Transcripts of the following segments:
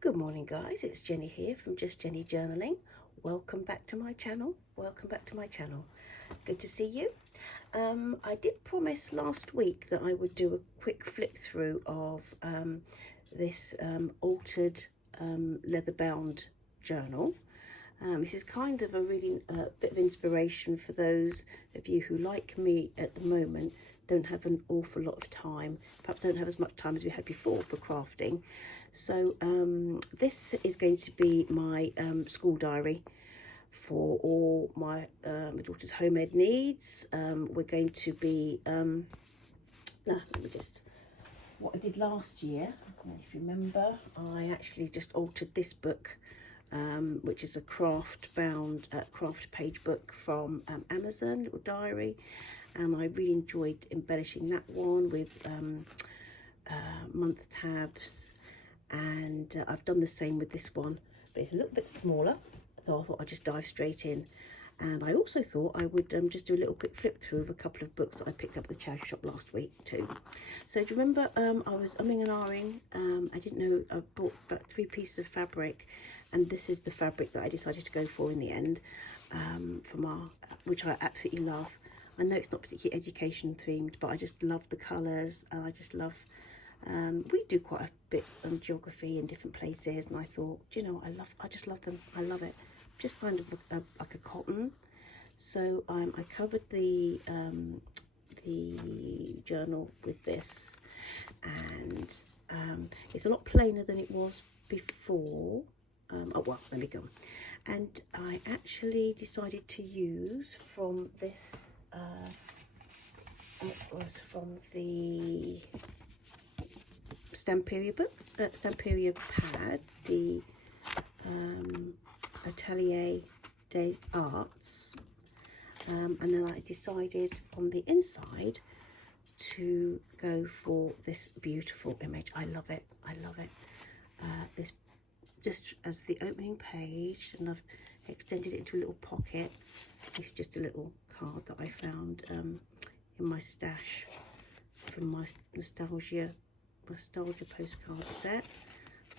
Good morning, guys. It's Jenny here from Just Jenny Journaling. Welcome back to my channel. Good to see you. I did promise last week that I would do a quick flip through of this altered leather bound journal. This is kind of a really bit of inspiration for those of you who, like me at the moment, don't have an awful lot of time, perhaps don't have as much time as we had before for crafting. So this is going to be my school diary for all my daughter's homemade needs. We're going to be, let me just, what I did last year, if you remember, I actually just altered this book, which is a craft page book from Amazon, little diary, and I really enjoyed embellishing that one with month tabs, and I've done the same with this one, but it's a little bit smaller, so I thought I'd just dive straight in. And I also thought I would just do a little quick flip through of a couple of books that I picked up at the charity shop last week too. So do you remember I was umming and ahhing, I didn't know, I bought about 3 pieces of fabric, and this is the fabric that I decided to go for in the end, which I absolutely love. I know it's not particularly education themed, but I just love the colours, and I just love, we do quite a bit on geography in different places, and I thought, you know, I just love them. I love it. Just kind of like a cotton. So I covered the journal with this, and it's a lot plainer than it was before. Oh well, let me go. And I actually decided to use from this. It was from the Stamperia book, Stamperia pad, the Atelier des Arts, and then I decided on the inside to go for this beautiful image. I love it. This just as the opening page, and I've extended it into a little pocket. It's just a little card that I found in my stash from my nostalgia postcard set.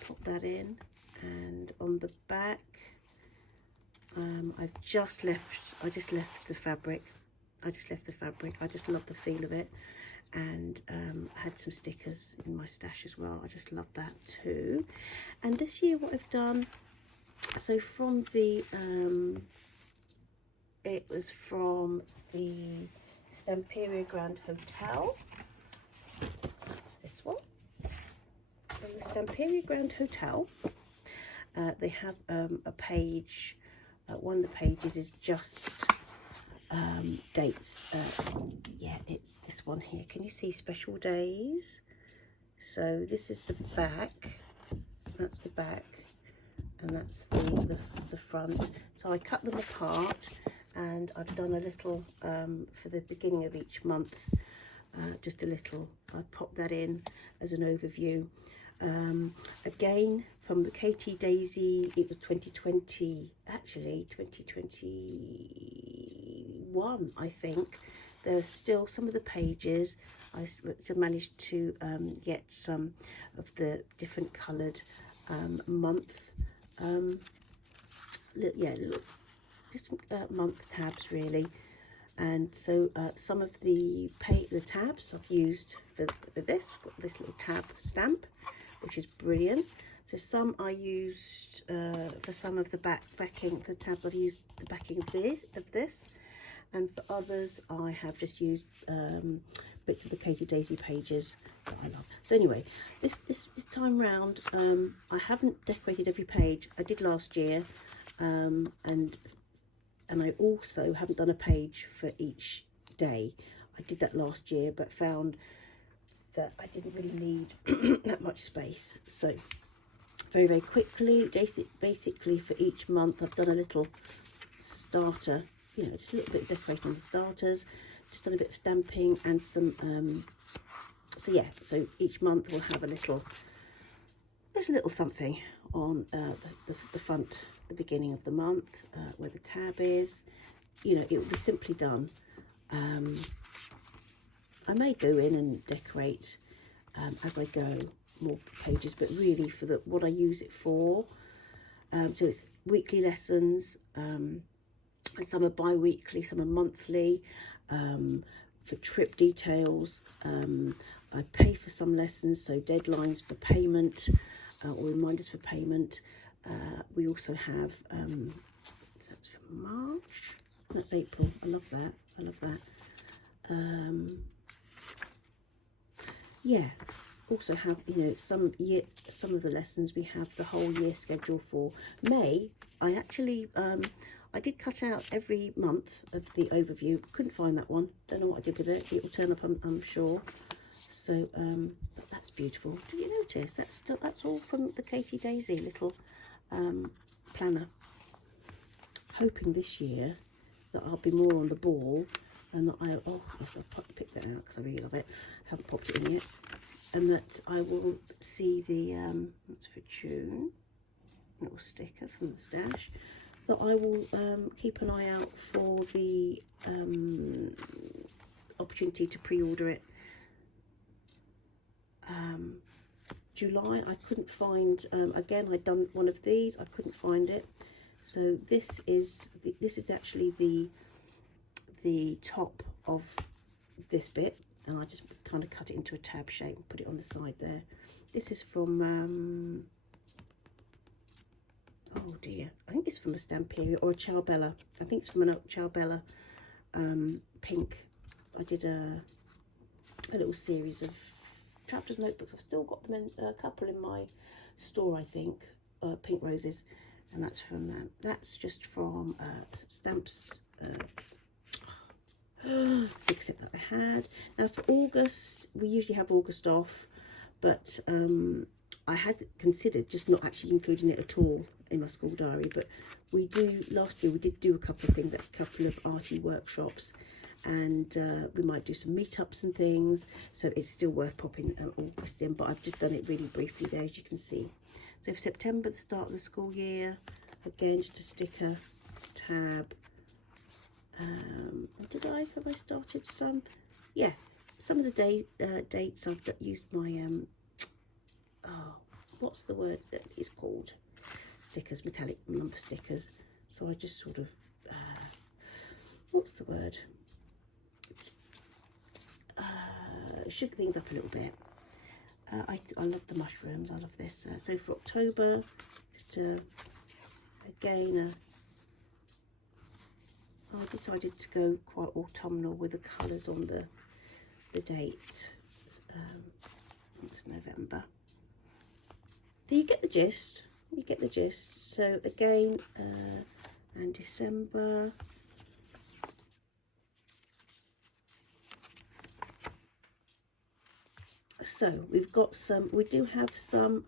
Pop that in, and on the back I just left the fabric. I just love the feel of it, and I had some stickers in my stash as well. I just love that too. And this year what I've done, so from the it was from the Stamperia Grand Hotel. That's this one. From the Stamperia Grand Hotel, they have a page. One of the pages is just dates. Yeah, it's this one here. Can you see special days? So this is the back. That's the back, and that's the front. So I cut them apart, and I've done a little for the beginning of each month. Just a little. I popped that in as an overview. Again, from the Katie Daisy, it was 2020, actually 2021, I think. There's still some of the pages. I managed to get some of the different coloured month, just month tabs really. And so some of the tabs I've used for this. I've got this little tab stamp, which is brilliant. So some I used for some of the backing, the tabs I've used the backing of this, and for others I have just used bits of the Katie Daisy pages that I love. So anyway, this time round, I haven't decorated every page. I did last year, and I also haven't done a page for each day. I did that last year, but found that I didn't really need that much space. So very quickly, basically for each month I've done a little starter, you know, just a little bit of decorating the starters, just done a bit of stamping and some so yeah, so each month we'll have there's a little something on the front, the beginning of the month, where the tab is. You know, it will be simply done. I may go in and decorate as I go, more pages, but really for what I use it for. So it's weekly lessons, some are bi-weekly, some are monthly, for trip details. I pay for some lessons, so deadlines for payment, or reminders for payment. We also have, that's for March, that's April, I love that, I love that. Yeah, also have, you know, some of the lessons we have the whole year schedule for. May, I actually, I did cut out every month of the overview. Couldn't find that one. Don't know what I did with it. It will turn up, I'm sure. So, but that's beautiful. Did you notice? That's all from the Katie Daisy little planner. Hoping this year that I'll be more on the ball and that I'll pick that out because I really love it. Haven't popped it in yet. And that I will see the, that's for June, little sticker from the stash. That I will keep an eye out for the opportunity to pre-order it. July, I couldn't find, again, I'd done one of these, I couldn't find it. So this is actually the top of this bit, and I just kind of cut it into a tab shape and put it on the side there. This is from, oh dear, I think it's from a Stamperia or a Ciao Bella. I think it's from a Ciao Bella pink. I did a little series of chapters notebooks. I've still got them in a couple in my store, I think, pink roses, and that's from that. That's just from stamps stick set that I had. Now for August, we usually have August off, but I had considered just not actually including it at all in my school diary, but last year we did do a couple of things, a couple of arty workshops, and we might do some meetups and things, so it's still worth popping August in, but I've just done it really briefly there, as you can see. So for September, the start of the school year, again just a sticker, tab. Have I started some? Yeah, some of the dates I've used my oh, what's the word that is called? Stickers, metallic number stickers. So I just sort of what's the word? Sugar things up a little bit. I love the mushrooms. I love this. So for October, just again I decided to go quite autumnal with the colours on the date. It's November. So you get the gist. You get the gist. So again, and December. So we've got some. We do have some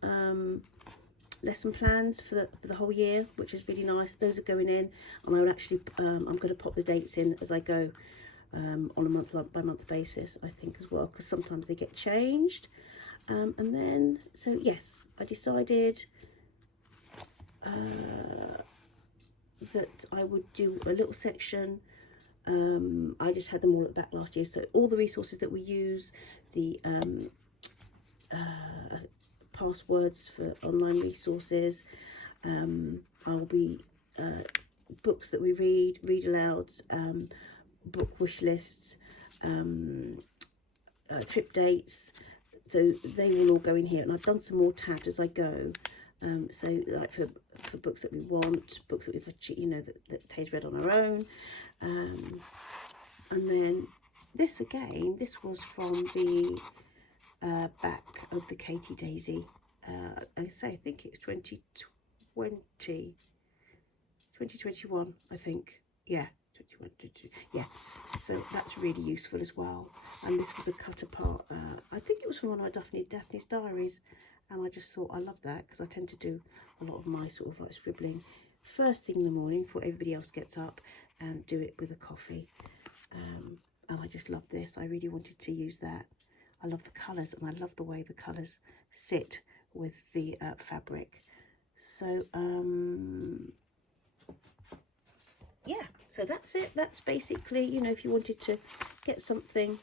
lesson plans for the whole year, which is really nice. Those are going in, and I will actually I'm going to pop the dates in as I go on a month by month basis, I think, as well, because sometimes they get changed. And then, so yes, I decided that I would do a little section. I just had them all at the back last year, so all the resources that we use, the passwords for online resources, I'll be books that we read alouds, book wish lists, trip dates, so they will all go in here, and I've done some more tabs as I go. So like for books that we want, books that we've, you know, that Tay's read on her own, and then this again, this was from the back of the Katie Daisy. I think it's 2021, I think. Yeah, 2021, yeah. So that's really useful as well. And this was a cut apart. I think it was from one of Daphne's diaries. And I just thought I love that, because I tend to do a lot of my sort of like scribbling first thing in the morning before everybody else gets up, and do it with a coffee. And I just love this. I really wanted to use that. I love the colours, and I love the way the colours sit with the fabric. So yeah, so that's it. That's basically, you know, if you wanted to get something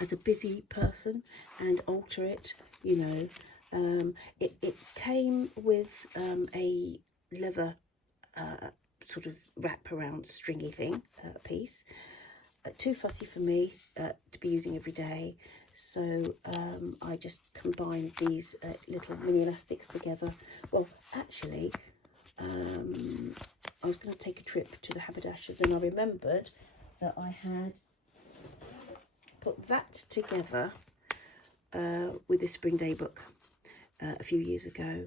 as a busy person and alter it, you know. It came with a leather sort of wrap around stringy thing piece. Too fussy for me to be using every day, so I just combined these little mini elastics together. Well, actually, I was going to take a trip to the haberdashers, and I remembered that I had put that together with the Spring Day book a few years ago.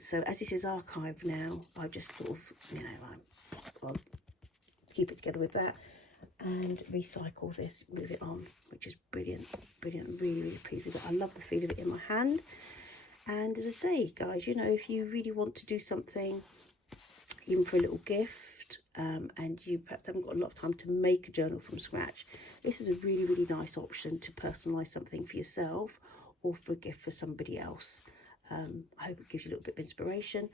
So as this is archived now, I just sort of, you know, I'll keep it together with that and recycle this, move it on, which is brilliant. Brilliant. Really, really pleased with it. I love the feel of it in my hand. And as I say, guys, you know, if you really want to do something, even for a little gift, and you perhaps haven't got a lot of time to make a journal from scratch, this is a really, really nice option to personalise something for yourself or for a gift for somebody else. I hope it gives you a little bit of inspiration.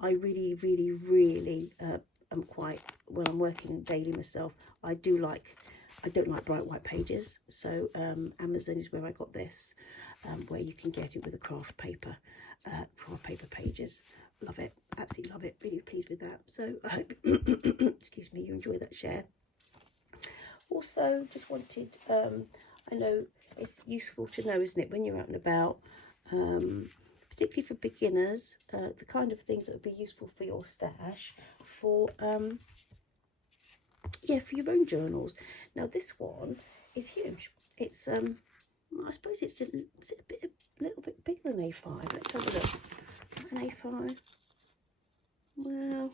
I really, really, really am quite, when I'm working daily myself, I don't like bright white pages, so Amazon is where I got this, where you can get it with a craft paper, craft paper pages. Love it, absolutely love it, really pleased with that. So I hope excuse me, you enjoy that share. Also, just wanted, I know it's useful to know, isn't it, when you're out and about, particularly for beginners, the kind of things that would be useful for your stash, for yeah, for your own journals. Now this one is huge. It's I suppose it's just, is it a little bit bigger than A5? Let's have a look. An A5. Well,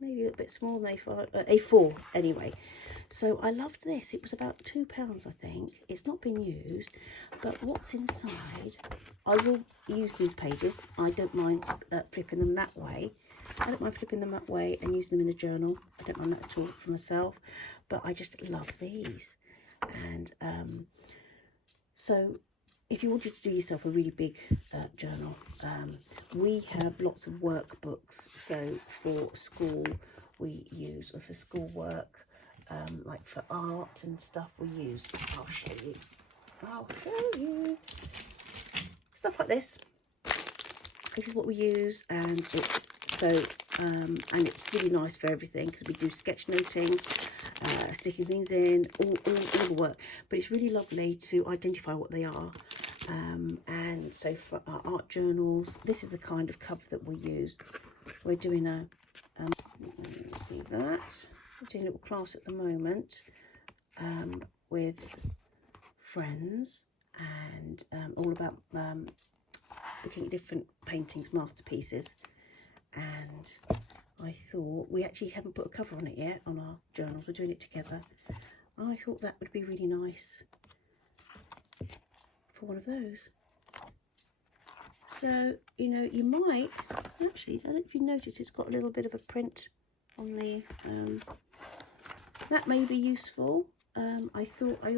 maybe a little bit smaller than A5, A4 anyway. So I loved this. It was about £2, I think. It's not been used, but what's inside, I will use these pages. I don't mind flipping them that way. I don't mind flipping them that way and using them in a journal. I don't mind that at all for myself, but I just love these. And so if you wanted to do yourself a really big journal, we have lots of workbooks. So for school we use, or for school work, like for art and stuff, we use, I'll show you stuff like this. This is what we use, and and it's really nice for everything, because we do sketchnoting, sticking things in, all the work. But it's really lovely to identify what they are. And so for our art journals, this is the kind of cover that we use. We're doing a see that we're doing a little class at the moment with friends, and all about looking at different paintings, masterpieces. And I thought, we actually haven't put a cover on it yet on our journals, we're doing it together. I thought that would be really nice for one of those. So, you know, you might actually, I don't know if you notice, it's got a little bit of a print on the that may be useful. I thought, I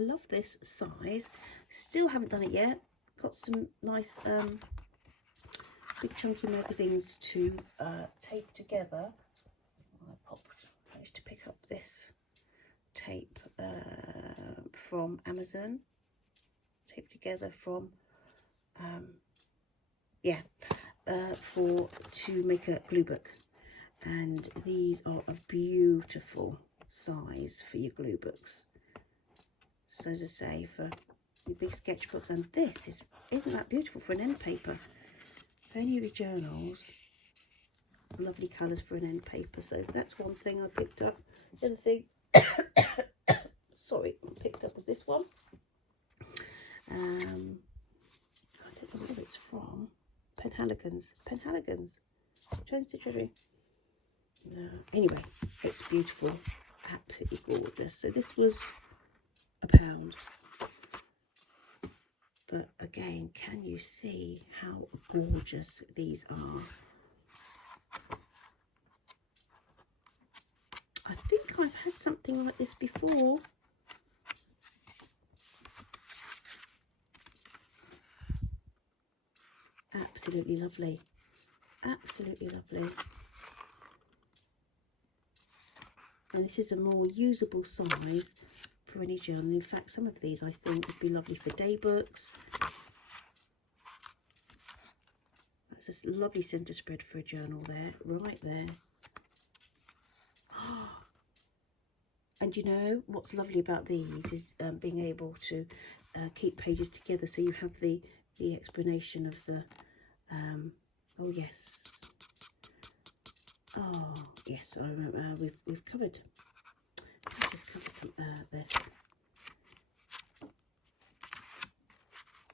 love this size, still haven't done it yet. Got some nice big chunky magazines to tape together. I managed to pick up this tape from Amazon, taped together from to make a glue book, and these are a beautiful size for your glue books. So as I say, for your big sketchbooks, and this isn't that beautiful for an end paper. For any of your journals, lovely colours for an end paper. So that's one thing I picked up. The other thing sorry, I picked up was this one. I don't know where it's from. Penhaligon's. Treasury. No. Anyway, it's beautiful, absolutely gorgeous. So this was £1. But again, can you see how gorgeous these are? I think I've had something like this before. Absolutely lovely. Absolutely lovely. And this is a more usable size for any journal. In fact, some of these I think would be lovely for day books. That's a lovely centre spread for a journal there, right there. And you know what's lovely about these is being able to keep pages together, so you have the explanation of the oh yes, oh yes, I remember we've covered, I've just covered some this.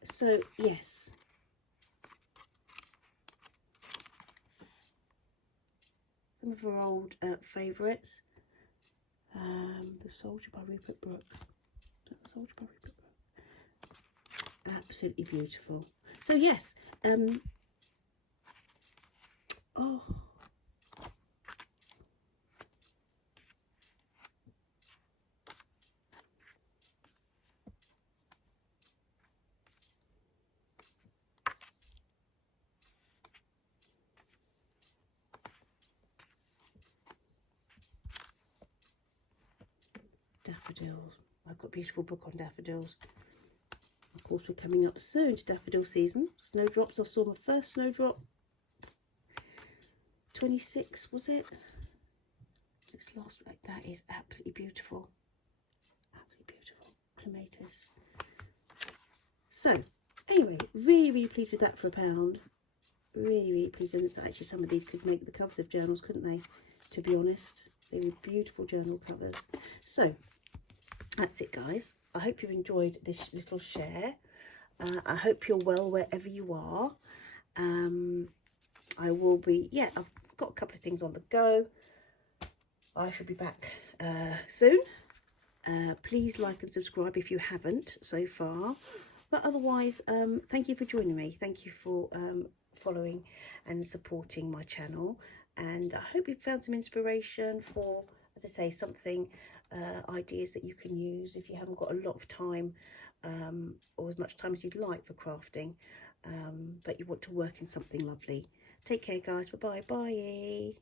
So yes, some of our old favourites. The Soldier by Rupert Brooke. The Soldier by Rupert Brooke. Absolutely beautiful. So yes, oh, daffodils. I've got a beautiful book on daffodils. Of course, we're coming up soon to daffodil season. Snowdrops. I saw my first snowdrop. 26 was it? Just last week. That is absolutely beautiful. Absolutely beautiful. Clematis. So anyway, really pleased with that for £1. Really pleased. And it's actually, some of these could make the covers of journals, couldn't they? To be honest, they were beautiful journal covers. So that's it, guys. I hope you've enjoyed this little share. I hope you're well wherever you are. I will be, yeah, I've got a couple of things on the go. I shall be back soon. Please like and subscribe if you haven't so far. But otherwise, thank you for joining me. Thank you for following and supporting my channel. And I hope you've found some inspiration for, as I say, something, ideas that you can use if you haven't got a lot of time or as much time as you'd like for crafting, but you want to work in something lovely. Take care, guys. Bye-bye. Bye.